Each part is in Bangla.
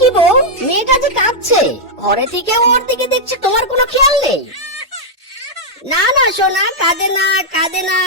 কি বউ, মেয়েটা যে কাঁদছে, ঘরে থেকে ওর দিকে দেখছি তোমার কোনো খেয়াল নেই। না না সোনা, কাঁদে না কাঁদে না,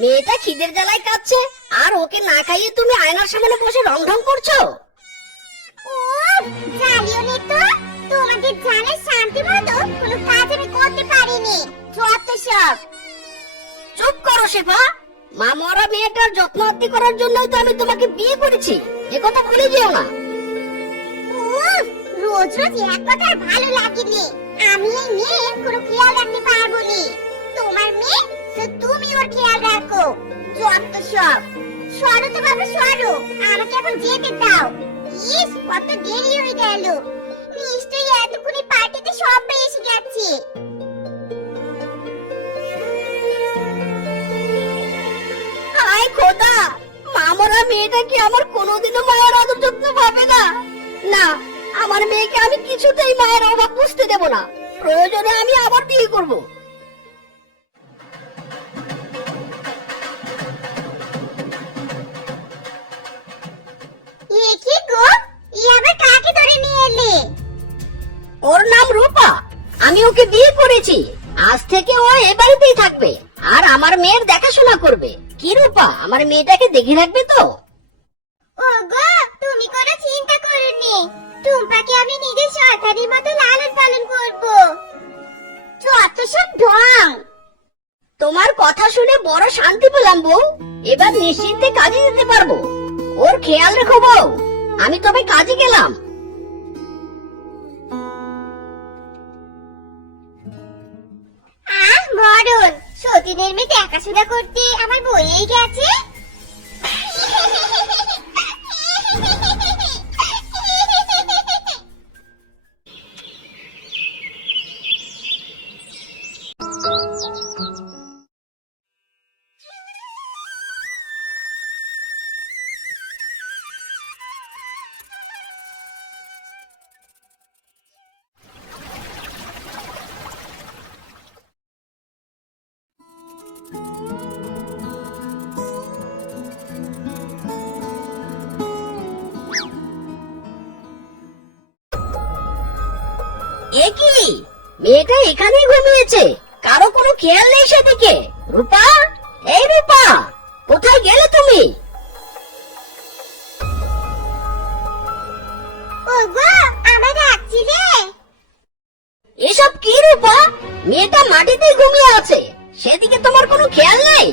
মেয়েটা খিদের জ্বালায় কাঁদছে, আর ওকে না খাইয়ে তুমি আয়নার সামনে বসে রং ঢং করছো। জানিও নি তো, তোমাদের জানার শান্তি মতো কোনো কাজ আমি করতে পারিনি। যত সব। চুপ করো শেফা, মা মরা মেয়েটার যত্ন আত্তি করার জন্যই তো আমি তোমাকে বিয়ে করেছি, এ কথা ভুলে যেও না। রোজ রোজ এক কথা ভালো লাগেনি। আমি এই মেয়ের কোনো খেয়াল রাখতে পারবো নি। তোমার মেয়ে তো তুমি ওর খেয়াল রাখো। যত সব। সরো তো বাবা সরো, আমাকে এখন যেতে দাও। ইস, কত দেরি হয়ে গেল। নিশ্চয়ই এতক্ষণে পার্টিতে সবাই এসে গেছে। হায় খোদা, মা মরা মেয়েটা কি আমার কোনোদিনও মায়ের আদর যত্ন পাবে না? না, আমার মেয়েকে আমি কিছুতেই মায়ের অভাব বুঝতে দেব না। প্রয়োজনে আমি আবার বিয়ে করব। এ কি গো, ই আবার কাকে ধরে নিয়ে এলে? ওর নাম রূপা, আমি ওকে বিয়ে করেছি। আজ থেকে ও এ বাড়িতেই থাকবে আর আমার মেয়ের দেখাশোনা করবে। কি রূপা, আমার মেয়েটাকে দেখে রাখবে তো? ওগো, তুমি কোনো চিন্তা করোনি। টুম্পাকে আমি নিজের সন্তানের মতো লালন পালন করব। যত সব ঢং। তোমার কথা শুনে বড় শান্তি পেলাম বউ। এবার নিশ্চিন্তে কাজে যেতে পারবো। ওর খেয়াল রেখো বউ, আমি তবে কাজে গেলাম। মরণ, সতীনের মেয়ে দেখাশোনা করতে আমার বইয়েই গেছে। এ কি, মেয়েটা এখানেই ঘুমিয়েছে, কারো কোনো খেয়াল নেই সেদিকে। রূপা, এই রূপা, কোথায় গেলে তুমি? ওগো, আমার ডাকছিলে? এসব কি রূপা, মেয়েটা মাটিতেই ঘুমিয়ে আছে, সেদিকে তোমার কোনো খেয়াল নেই?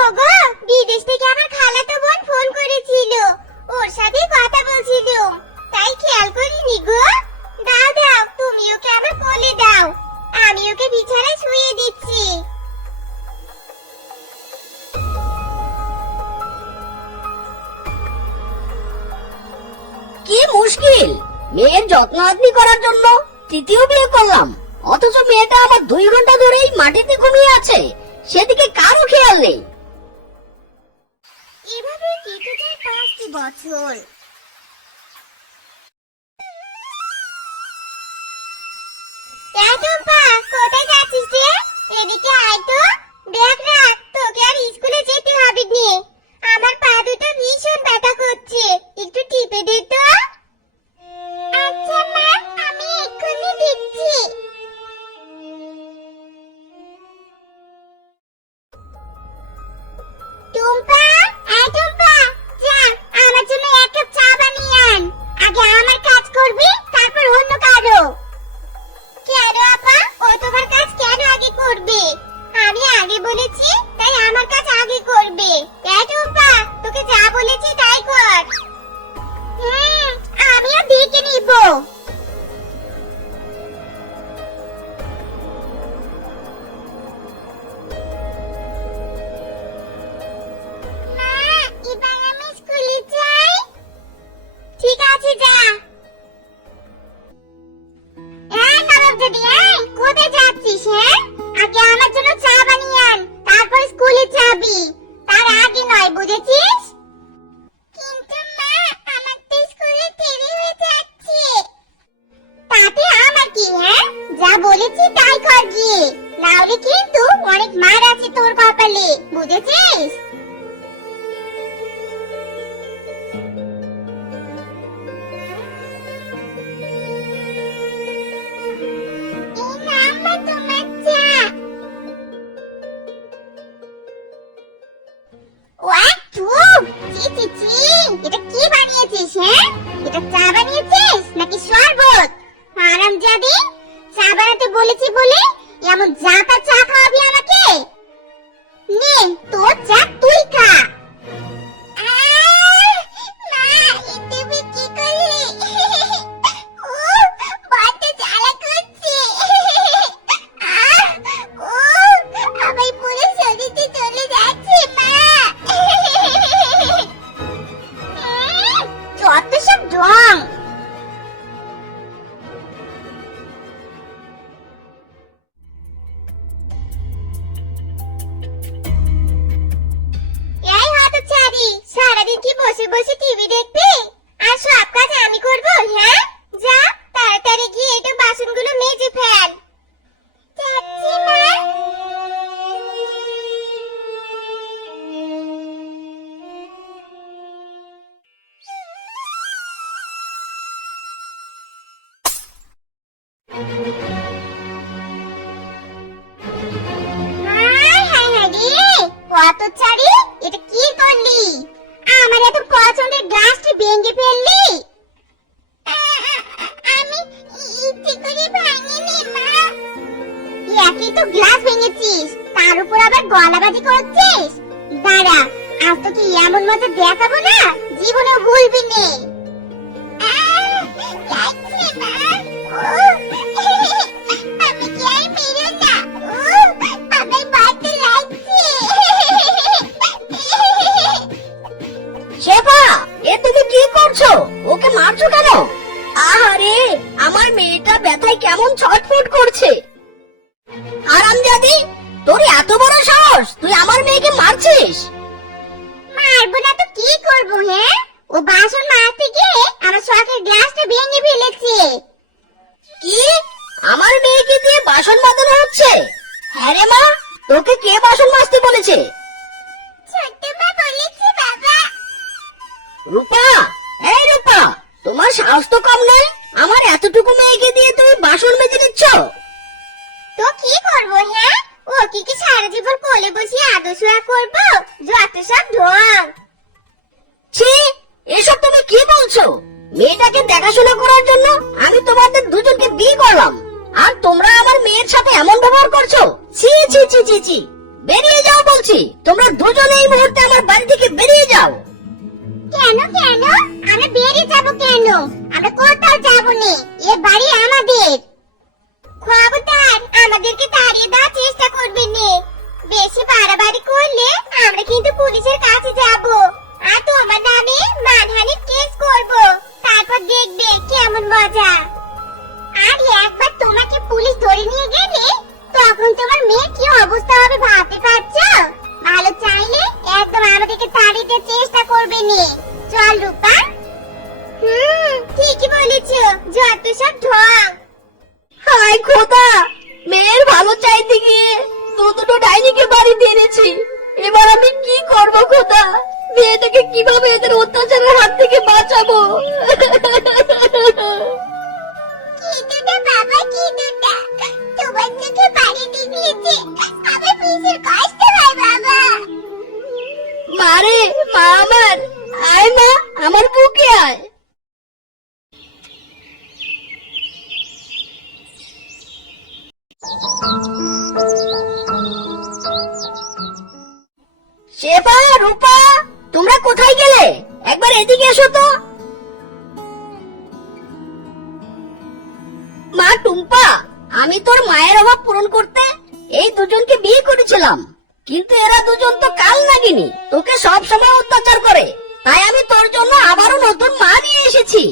ওগো, বিদেশ থেকে আমার খালাতো বোন ফোন করেছিল, ওর সাথে কথা বলছিল, তাই খেয়াল করিনি গো। দাও দাও, তুমি ওকে আমার কোলে দাও, আমি ওকে বিছানায় শুইয়ে দিচ্ছি। কি মুশকিল, মেয়ের যত্ন আত্মি করার জন্য তৃতীয় বিয়ে করলাম, অথচ মেয়েটা আমার 2 ঘন্টা ধরেই মাটিতে ঘুমিয়ে আছে, সেদিকে কারো খেয়াল নেই। এভাবে কেটে যায় 5টি বছর। টুম্পা, কোথায় যাচ্ছিস রে? এদিকে আয় তো। ব্যাগ রাখ, তোকে আর স্কুলে যেতে হবে নি। আমার পা দুটো ভীষণ ব্যথা করছে, একটু টিপে দে তো। আচ্ছা মা, আমি এক্ষুনি দিচ্ছি। টুম্পা, টুম্পা, যা আমার জন্য 1 কাপ চা বানিয়ে আন। আগে আমার কাজ করবি, তারপর অন্য কারো। কেন আপা, ও তোমার কাজ কেন আগে করবে? আমি আগে বলেছি, তাই আমার কাজ আগে করবে। চি চি চি, এটা কি বানিয়েছিস? হ্যাঁ, এটা চা বানিয়েছিস নাকি শরবত? হারামজাদি, চা বানাতে বলেছি বলে এমন জাতা চা খাওয়াবি আমাকে? নে, তোর চা তুই খা। মা, তুমি কি করলে? বড্ড জ্বালা করছে। আমার পুরো শরীরে চলে যাচ্ছে মা। যত সব ঢং। এই হতচ্ছাড়ি, সারাদিন কি বসে বসে টিভি দেখবি? আর সব কাজ আমি করব? হ্যাঁ, যা তাড়াতাড়ি গিয়ে একটু বাসনগুলো মেজে ফেল। যাচ্ছি মা। হতচ্ছাড়ি, এটা কি করলি? আমার এত পছন্দের গ্লাসটি ভেঙে ফেললি। আমি ইচ্ছে করে ভাঙিনি মা। একই তো গ্লাস ভেঙেছিস, তার উপর আবার গলাবাজি করছিস। দাঁড়া, আজ তোকে এমন মজা দেখাবো না, জীবনেও ভুলবি নে। লাগছে মা। আমি কি আর মেরো না? আমার বাড়তে লাগছে। শেফা, এ তুমি কি করছো? ওকে মারছো কেন? আহারে, আমার মেয়েটা ব্যথায় কেমন ছটফট করছে। হারামজাদি, তোর এত বড় সাহস, তুই আমার মেয়েকে মারছিস? মারবো না তো কি করবো? হ্যাঁ, ও বাসন মাজতে গিয়ে আমার শখের গ্লাসটা ভেঙে ফেলেছে। কি? আমার মেয়েকে দিয়ে বাসন মাজানো হচ্ছে? হ্যাঁ রে মা, তোকে কে বাসন মাজতে বলেছে? ছোট্ট মা বলেছে বাবা। রূপা, এই রূপা, তোমার সাহস তো কম নয়। আমার এতটুকু মেয়েকে দিয়ে তুমি বাসন মেজে দিচ্ছ? তো কি করবো? হ্যাঁ, ও কি সারা জীবন কোলে বসিয়ে আদর্শয়া করবো? যত সব ঢং। ছি, এসব তুমি কি বলছো? মেয়েটাকে দেখাশোনা করার জন্য আমি তোমাদের দুজনকে বিয়ে করলাম, আর তোমরা আমার মেয়ের সাথে এমন ব্যবহার করছো? ছি ছি ছি ছি ছি, বেরিয়ে যাও বলছি। তোমরা দুজনে এই মুহূর্তে আমার বাড়ি থেকে বেরিয়ে যাও। কেন কেন? আমরা বেরিয়ে যাবো কেন? আমরা কোথাও যাবো না, এ বাড়ি আমাদের। খবরদার আমাদেরকে তাড়িয়ে দেওয়ার চেষ্টা করবে না। বেশি বাড়াবাড়ি করলে আমরা কিন্তু পুলিশের কাছে যাব, আর তোমার নামে মানহানির কেস করব। তারপর দেখবে কেমন মজা। আর একবার তোমাকে পুলিশ ধরে নিয়ে গেলে তখন তোমার মেয়ে কি অবস্থা হবে ভাবতে পারছো? ভালো চাইলে একদম আমাদেরকে তাড়িয়ে দেওয়ার চেষ্টা করবে না। চল রূপা। ঠিকই বলেছো, যত সব ঢং। হায় খোদা, মেয়ের ভালো চাইতে গিয়ে দুটো ডাইনিকে বাড়িতে এনেছি। এবার আমি কি করব খোদা? মেয়েটাকে কিভাবে এদের অত্যাচারের হাত থেকে বাঁচাবো? কিদুটা বাবা, কিদুটা তোমার চোখে পানি দিয়েছে, আমার পিসের কষ্ট হয় বাবা। মারে মা আমার, আয় মা, আমার বুকে আয়। শেফা, রূপা, তোমরা কোথায় গেলে? একবার এদিকে এসো তো। মা টুম্পা, আমি তোর মায়ের অভাব পূরণ করতে এই দুজনকে বিয়ে করেছিলাম, কিন্তু এরা দুজন তো কাল নাগিনি, তোকে সব সময় অত্যাচার করে। তাই আমি তোর জন্য আবারও নতুন মা নিয়ে এসেছি।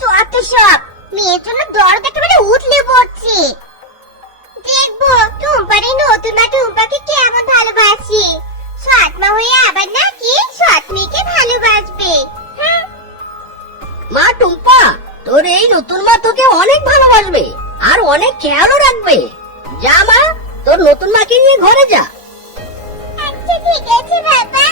যত সব, মেয়ের জন্য দরদ একেবারে উঠলে পড়ছে। দেখবো টুম্পার এই নতুন মা টুম্পাকে কেমন ভালোবাসি। সৎ মা হয়ে আবার নাকি সৎ মেয়েকে ভালোবাসবে। মা টুম্পা, তোর এই নতুন মা তোকে অনেক ভালোবাসবে আর অনেক খেয়ালও রাখবে। যা মা, তোর নতুন মাকে নিয়ে ঘরে যা। আচ্ছা ঠিক আছে বাবা।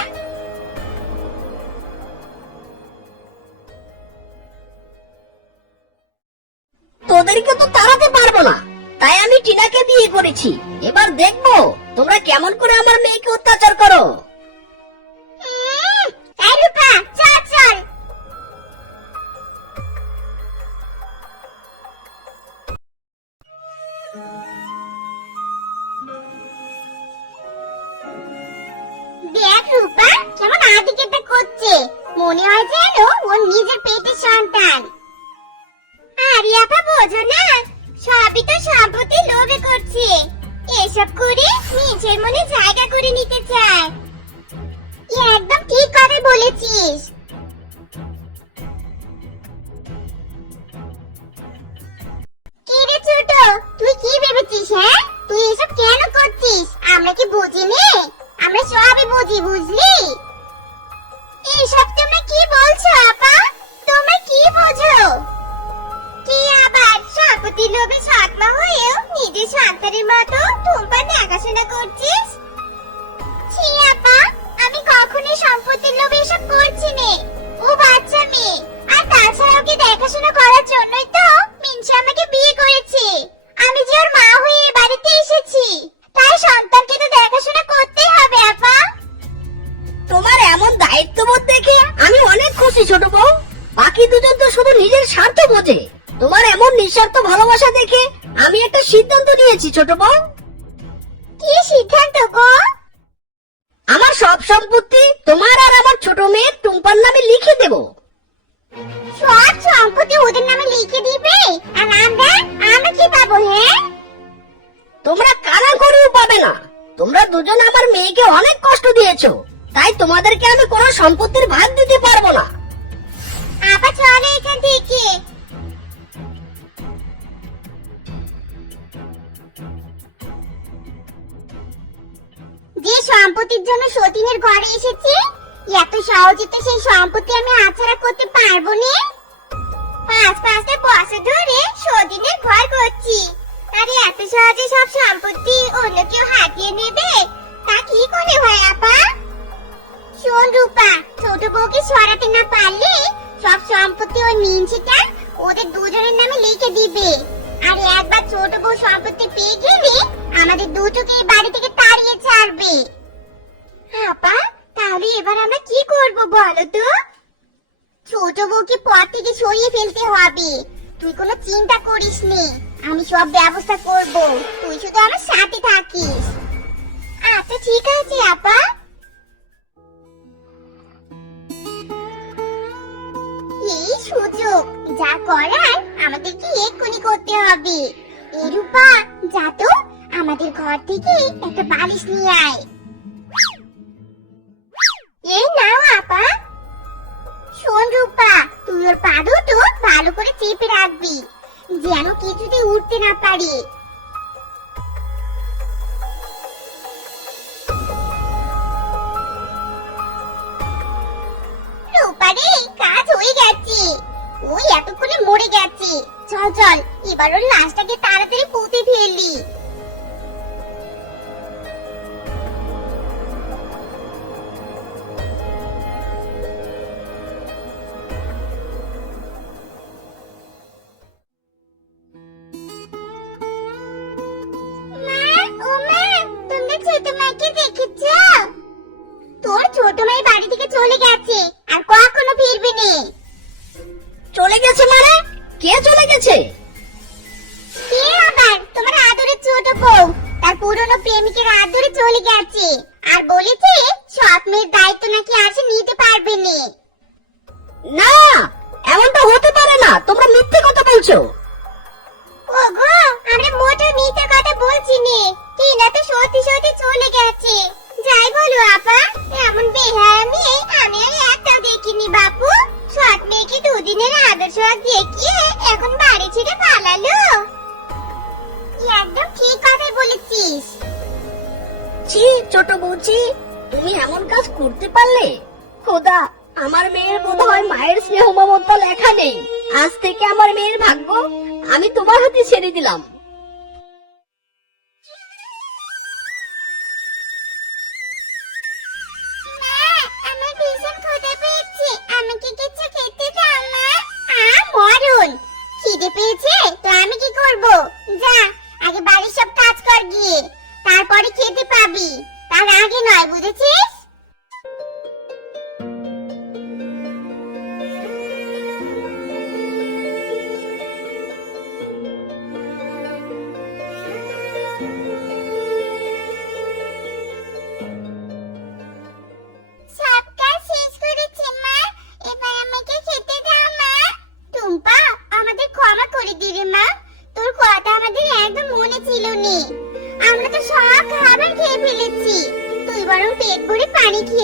তোদেরকে তো তাড়াতে পারবো না, তাই আমি টিনাকে বিয়ে করেছি। এবার দেখবো তোমরা কেমন করে আমার মেয়েকে অত্যাচার করো। দেখ রূপা কেমন আদিকেটা করছে, মনে হয় যেন ওর নিজের পেটের সন্তান। আরে আপা বোঝো না, সবই তো সম্পত্তি লোভে করছে। এসব করে নিজের মনে জায়গা করে নিতে চায়। একদম ঠিক কথা বলেছিস। কি রে ছোট, তুই কি ভেবেছিস? হ্যাঁ, তুই এসব কেন করছিস? আমরা কি বুঝিনি? আমরা সবই বুঝি, বুঝলি? এসব তোমরা কি বলছো আপা? তোমরা কি বোঝো? কি আবার সম্পত্তি লোভে সৎমা হয়েও নিজের সন্তানের মতো টুম্পা দেখাশোনা করছিস? ছি আপা, আমি কখনোই সম্পত্তির লোভে এসব করছি নে। ও বাচ্চা মেয়ে, আর তাছাড়া ওকে দেখাশোনা করার জন্যই তো মিনসা আমাকে বিয়ে করেছে। আমি যে ওর মা হয়ে এ বাড়িতে এসেছি, তাই সন্তানকে তো দেখাশোনা করতেই হবে আপা। তোমার এমন দায়িত্ববোধ দেখে আমি অনেক খুশি ছোট বউ। বাকি দুজন তো শুধু নিজের স্বার্থ বোঝে। তোমার এমন নিঃস্বার্থ ভালোবাসা দেখে আমি একটা সিদ্ধান্ত নিয়েছি ছোট বউ। কি সিদ্ধান্ত গো? আমার সব সম্পত্তি তোমার আর আমার ছোট মেয়ে টুম্পার নামে লিখে দেব। সব সম্পত্তি ওদের নামে লিখে দিবে? আর আমরা কি পাবো? হ্যাঁ, তোমরা কানা করেও পাবে না। তোমরা দুজন আমার মেয়েকে অনেক কষ্ট দিয়েছো, তাই তোমাদেরকে আমি কোনো সম্পত্তির ভাগ দিতে পারবো না। আপা চলে এখান থেকে। যে সম্পত্তির জন্য সতীনের ঘরে এসেছি, এত সহজে তো সেই সম্পত্তি আমি হাতছাড়া করতে পারবো না। 5-5টা বছর ধরে সতীনের ঘর করছি, আরে এত সহজে সব সম্পত্তি অন্য কেউ হাতিয়ে নেবে? তা কি করে হয় আপা? শোন রূপা, ছোট বউকে সরাতে না পারলে সব সম্পত্তি ওই মিনছিটা ওদের দুজনের নামে লিখে দিবে। আর একবার ছোট বউ সম্পত্তি পেয়ে গেলে আমাদের দুটোকে এই বাড়ি থেকে তাড়িয়ে ছাড়বে। আপা, তাহলে এবার আমরা কি করব বলো তো? ছোট বউকে পথ থেকে সরিয়ে ফেলতে হবে। তুই কোনো চিন্তা করিস নে, আমি সব ব্যবস্থা করব। তুই শুধু আমার সাথে থাকিস। আচ্ছা ঠিক আছে আপা। এই সুযোগ, যা করার আমাদেরকে এক্ষুনি করতে হবে। এই রূপা, যা তো আমাদের ঘর থেকে একটা বালিশ নিয়ে আয়। এই নাও আপা। শোন রূপা, তুই ওর পা দুটো ভালো করে চেপে রাখবি, যেন কিছুতে উঠতে না পারে। রূপারে, কাজ হয়ে গেছে। ওই এতক্ষণে মরে গেছে। চল চল, এবার ওর লাশটাকে তাড়াতাড়ি পুঁতে ফেললি। তোর ছোট মেয়ে বাড়ি থেকে চলে গেছে, আর কখনো ফিরবে না। চলে গেছে মানে? কে চলে গেছে? কে আবার? তোমার আদরের ছোট বউ তার পুরনো প্রেমিকের আদরে চলে গেছে, আর বলেছে সৎ মেয়ের দায়িত্ব নাকি আর সে নিতে পারবে না। না, এমনটা হতে পারে না। তোমরা মিথ্যে কথা বলছো। ওগো, আমরা মোটেও মিথ্যে কথা বলছি না। টিনা তো সত্যি সত্যি চলে গেছে। যাই বলো আপা, এমন বেহায়া মেয়ে আমি আর একটাও দেখিনি বাপু। সৎ মেয়েকে দুদিনের আদর সোহাগ দেখিয়ে এখন বাড়ি ছেড়ে পালালো। একদম ঠিক কথাই বলেছিস। ছি ছোট বউচি, তুমি এমন কাজ করতে পারলে? খোদা, আমার মেয়ের বোধহয় মায়ের স্নেহ মমতা লেখা নেই। আজ থেকে আমার মেয়ের ভাগ্য আমি তোমার হাতে ছেড়ে দিলাম। আমার ভীষণ ক্ষুধা পেয়েছে, আমাকে কিছু খেতে দাও মা। মরণ, খিদে পেয়েছে তো আমি কি করব? যা, আগে বাড়ির সব কাজ কর গিয়ে, তারপরে খেতে পাবি। তার আগে নয়, বুঝেছিস?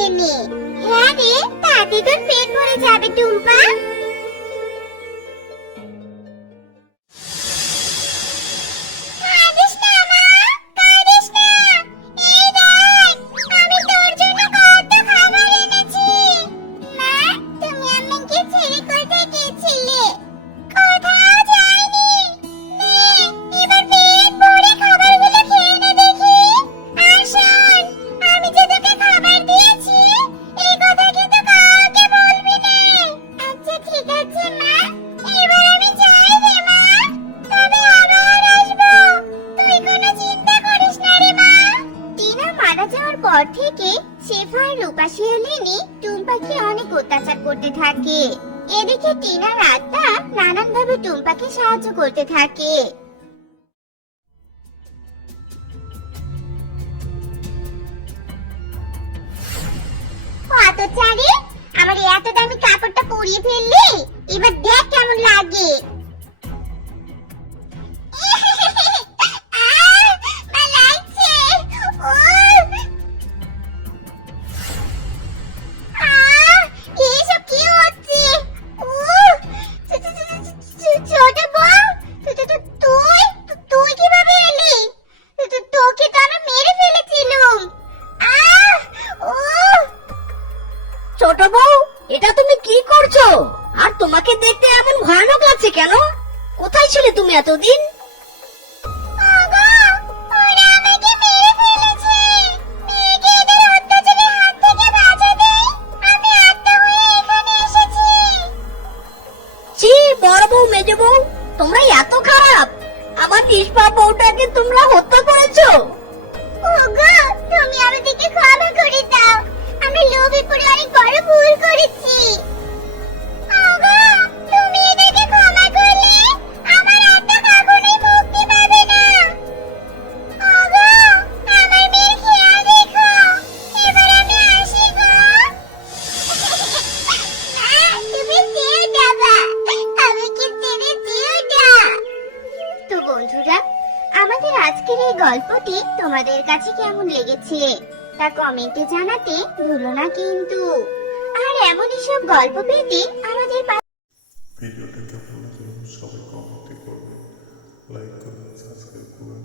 খেয়ে নে। হ্যাঁ রে, তাতে তোর পেট ভরে যাবে টুম্পা। কাঁদিস না মা, কাঁদিস না। এই দেখ, আমি তোর জন্য কত খাবার এনেছি। মা, তুমি আমাকে ছেড়ে কোথায় গেছিলে? কোথাও যাইনি। নে, এবার পেট ভরে খাবারগুলো খেয়ে নে দেখি। আর শোন, আমি যে তোকে খাবার দিয়েছি, এই কথা কিন্তু কাউকে বলবি না। আচ্ছা ঠিক আছে মা, এবার আমি যাই রে মা, তবে আবার আসবো। তুই কোনো চিন্তা করিস না রে মা। টিনা মারা যাওয়ার পর থেকে শেফা আর রূপা শিয়ালিনী টুম্পাকে অনেক অত্যাচার করতে থাকে। এদিকে টিনার আত্মা নানানভাবে টুম্পাকে সাহায্য করতে থাকে। পথচারী, আমার এত দামি কাপড়টা পরিয়ে ফেললি, এবার দেখ কেমন লাগে। এসব কি হচ্ছে? ছোট বউ, তুই কিভাবে এলি? তোকে তো আমি মেরে ফেলেছিলাম। ছোট বউ, এটা তুমি কি করছো? আর তোমাকে দেখতে এমন ভয়ানক লাগছে কেন? কোথায় ছিলে তুমি এতদিন? ওগো, ওরা আমাকে মেরে ফেলেছে। মেয়েকে এদের অত্যাচারের হাত থেকে বাঁচাতে আমি আত্মা হয়ে এখানে এসেছি। ছি, বড় বউ মেজ বউ, তোমরা এত খারাপ! আমার নিষ্পাপ বউটাকে তোমরা হত্যা করেছো। ওগো, তুমি আমাদেরকে ক্ষমা করে দাও। আমরা লোভে পড়ে অনেক বড় ভুল করেছি। ওগো, তুমি এদেরকে ক্ষমা করলে আমার আত্মা কখনোই মুক্তি পাবে না। ওগো, আমার মেয়ের খেয়াল রেখো। এবার আমি আসি গো। তুমি যেও না মা, আমাকে ছেড়ে যেও না। তো বন্ধুরা, আমাদের আজকের এই গল্পটি তোমাদের কাছে কেমন লেগেছে তা কমেন্টে জানাতে ভুলো না কিন্তু। আর এমনই সব গল্প পেতে আমাদের ভিডিওটা কেমন লাগলো সবাই কমেন্টে করবেন, লাইক করবেন, সাবস্ক্রাইব করবেন।